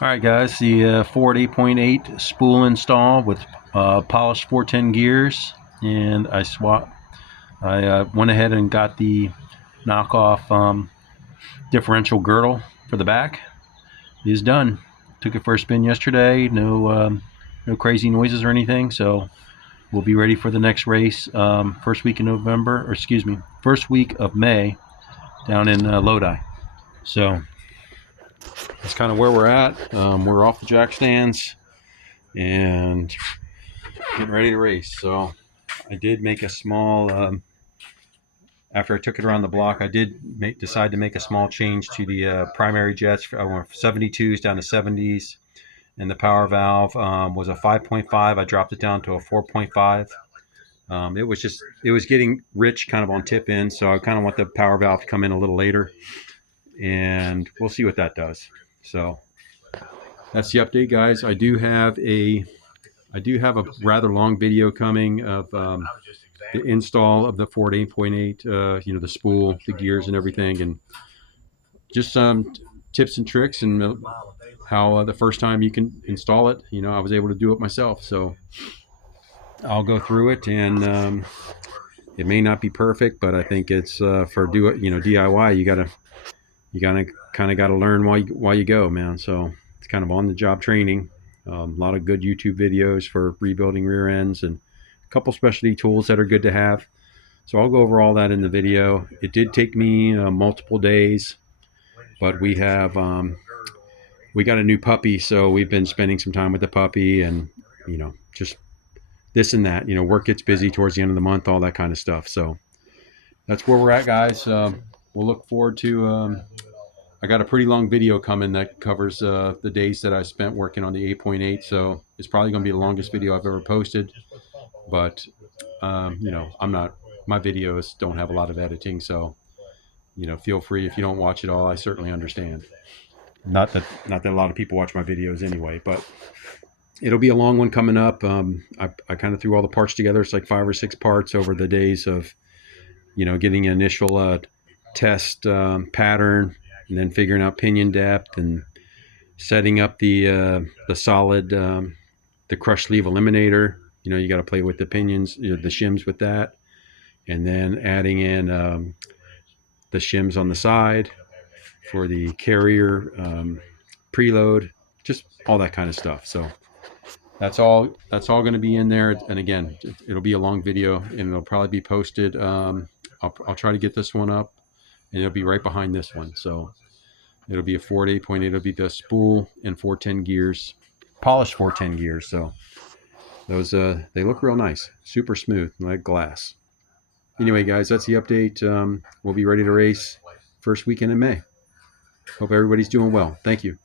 Alright guys, the Ford 8.8 spool install with polished 410 gears, and I went ahead and got the knockoff differential girdle for the back. It is done. Took it for a spin yesterday, no crazy noises or anything, so we'll be ready for the next race first week in November, or excuse me, first week of May down in Lodi. So that's kind of where we're at. We're off the jack stands and getting ready to race. So I did make a small, after I took it around the block, I did decide to make a small change to the primary jets. I went from 72s down to 70s, and the power valve was a 5.5. I dropped it down to a 4.5. It was getting rich kind of on tip in, so I kind of want the power valve to come in a little later, and we'll see what that does. So that's the update, guys. I do have a rather long video coming of the install of the Ford 8.8, the spool, the gears and everything, and just some tips and tricks, and how the first time you can install it. I was able to do it myself, so I'll go through it, and it may not be perfect, but I think it's for DIY. You gotta kind of got to learn while you go, man. So it's kind of on the job training. A lot of good YouTube videos for rebuilding rear ends, and a couple specialty tools that are good to have. So I'll go over all that in the video. It did take me multiple days, but we got a new puppy, so we've been spending some time with the puppy, and just this and that. Work gets busy towards the end of the month, all that kind of stuff. So that's where we're at, guys. We'll look forward to. I got a pretty long video coming that covers the days that I spent working on the 8.8, so it's probably going to be the longest video I've ever posted. But my videos don't have a lot of editing, so feel free if you don't watch it all. I certainly understand. Not that a lot of people watch my videos anyway, but it'll be a long one coming up. I kind of threw all the parts together. It's like 5 or 6 parts over the days of getting an initial test pattern, and then figuring out pinion depth, and setting up the solid the crush sleeve eliminator. You got to play with the pinions, the shims with that, and then adding in the shims on the side for the carrier preload, just all that kind of stuff. So that's all going to be in there. And again, it'll be a long video, and it'll probably be posted. I'll try to get this one up, and it'll be right behind this one. So it'll be a Ford 8.8. It'll be the spool and 410 gears, polished 410 gears. So those they look real nice, super smooth, like glass. Anyway, guys, that's the update. We'll be ready to race first weekend in May. Hope everybody's doing well. Thank you.